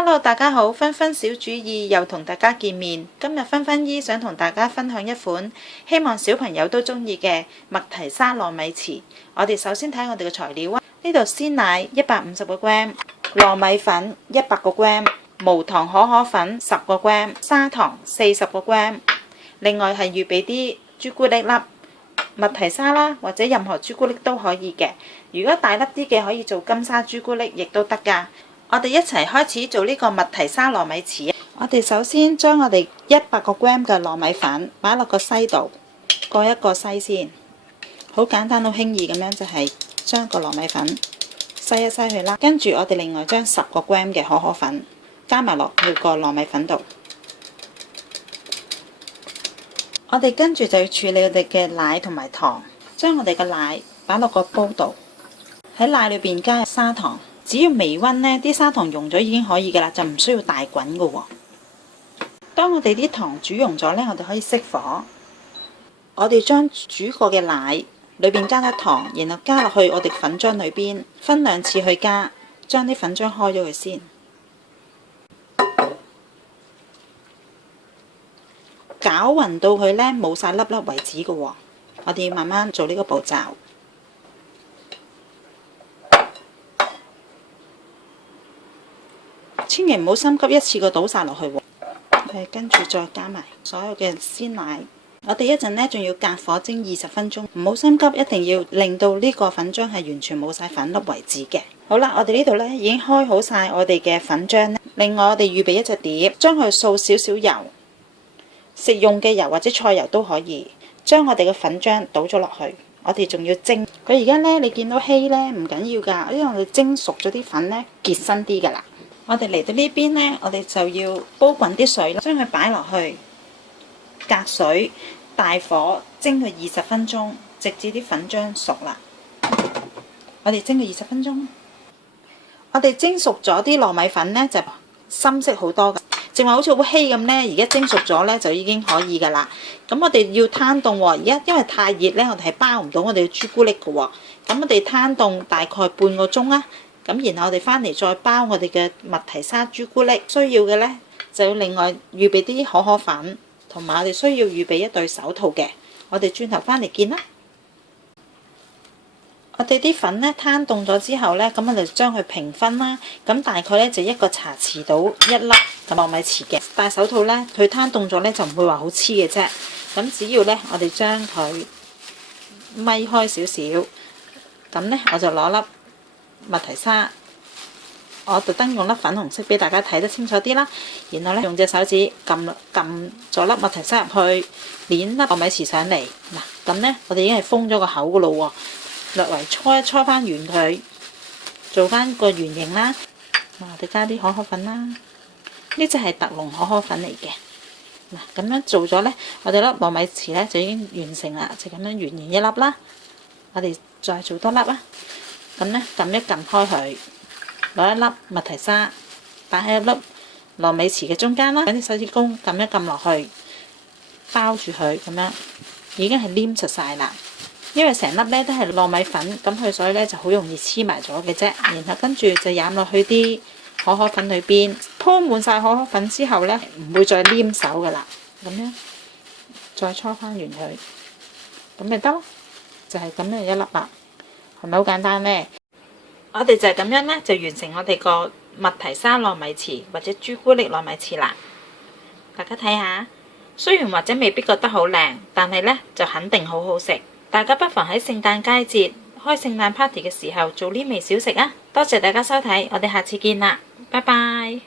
Hello， 大家好，芬芬小主意又同大家見面。今日芬芬姨想同大家分享一款希望小朋友都中意嘅麥提沙糯米糍。我哋首先睇我哋嘅材料啊，呢度鮮奶150個 gram， 糯米粉100個 gram， 無糖可可粉10個 gram， 砂糖40個 gram。另外係預備啲朱古力粒、麥提沙啦，或者任何朱古力都可以嘅。如果大粒啲嘅可以做金沙朱古力，亦都得㗎。我哋一齊開始做呢個麥提沙糯米糍。我哋首先將我哋100個 gram 嘅糯米粉擺落個篩度，過一個篩先。好簡單，好輕易咁樣就係將個糯米粉篩一篩去啦。跟住我哋另外將10個 gram 嘅可可粉加埋落去個糯米粉度。我哋跟住就要處理我哋嘅奶同埋糖，將我哋嘅奶擺落個煲度，喺奶裏邊加入砂糖，只要微溫呢啲砂糖溶咗已經可以噶啦，就唔需要大滾噶喎。當我哋啲糖煮溶咗呢，我哋可以熄火。我哋將煮過嘅奶裏邊加咗糖，然後加落去我哋粉漿裏邊，分2次去加，將啲粉漿開咗佢先。攪勻到佢呢冇晒粒粒為止嘅喎，我哋要慢慢做呢個步驟。千祈唔好心急一次過倒晒落去喎。跟住再加埋所有嘅鮮奶。我哋一陣呢仲要隔火蒸20分鐘，唔好心急，一定要令到呢個粉漿係完全冇晒粉粒為止嘅。好啦，我哋呢度呢已經開好晒我哋嘅粉漿。另外我哋預備一隻碟，將佢掃少少油。食用嘅油或者菜油都可以，將我哋嘅粉漿倒咗落去，我哋仲要蒸。佢而家呢，你見到稀呢唔緊要㗎，因為我哋蒸熟咗啲粉呢，結身啲㗎啦。我哋嚟到呢邊呢，我哋就要煲滾啲水，將佢擺落去，隔水，大火蒸佢20分鐘，直至啲粉漿熟啦。我哋蒸佢20分鐘。我哋蒸熟咗啲糯米粉呢，就深色好多㗎。正話好似好稀咁呢，而家蒸熟咗呢，就已經可以㗎啦。咁我哋要攤凍喎，而家因為太熱呢，我哋係包唔到我哋嘅朱古力㗎喎。咁我哋攤凍大概半個鐘啦。咁然後我哋翻嚟再包我哋嘅麥提沙朱古力。需要嘅呢，就要另外預備啲可可粉，同埋我哋需要預備一對手套嘅。我哋轉頭翻嚟見啦。我哋啲粉呢攤凍咗之後呢，咁我哋將佢平分啦。咁大概呢，就1個茶匙到1粒糯米糍嘅。戴手套呢，佢攤凍咗呢，就唔會話好黐嘅啫。咁只要呢，我哋將佢咪開少少，咁呢，我就攞粒麥提沙，我特登用粒粉紅色俾大家睇得清楚啲啦。然後呢，用隻手指撳咗粒麥提沙入去，捻粒糯米糍上嚟。嗱，咁呢，我哋已經係封咗個口噶咯喎。略為搓一搓翻圓佢，做翻個圓形啦。我哋加啲可可粉啦，呢隻係特濃可可粉嚟嘅。嗱，咁樣做咗呢，我哋粒糯米糍呢就已經完成啦，就咁樣圓形一粒啦。我哋再做多粒啦。咁呢，撳一撳開佢，攞一粒麥提沙擺喺一粒糯米糍嘅中間啦，揾啲手指公撳一撳落去，包住佢咁樣，已經係黏實晒啦。因為成粒呢都係糯米粉，咁佢所以呢就好容易黐埋咗嘅啫。然後跟住就飲落去啲可可粉裏邊，鋪滿晒可可粉之後呢，唔會再黏手噶啦。咁樣再搓翻完佢，咁咪得咯。就係咁樣一粒啦，係咪好簡單呢？我哋就係咁樣呢，就完成我哋個麥提沙糯米糍或者朱古力糯米糍啦。大家睇下，雖然或者未必覺得好靚，但係呢就肯定好好食。大家不妨喺聖誕佳節開聖誕 party 嘅時候做呢味小食啊！多謝大家收睇，我哋下次見啦，拜拜。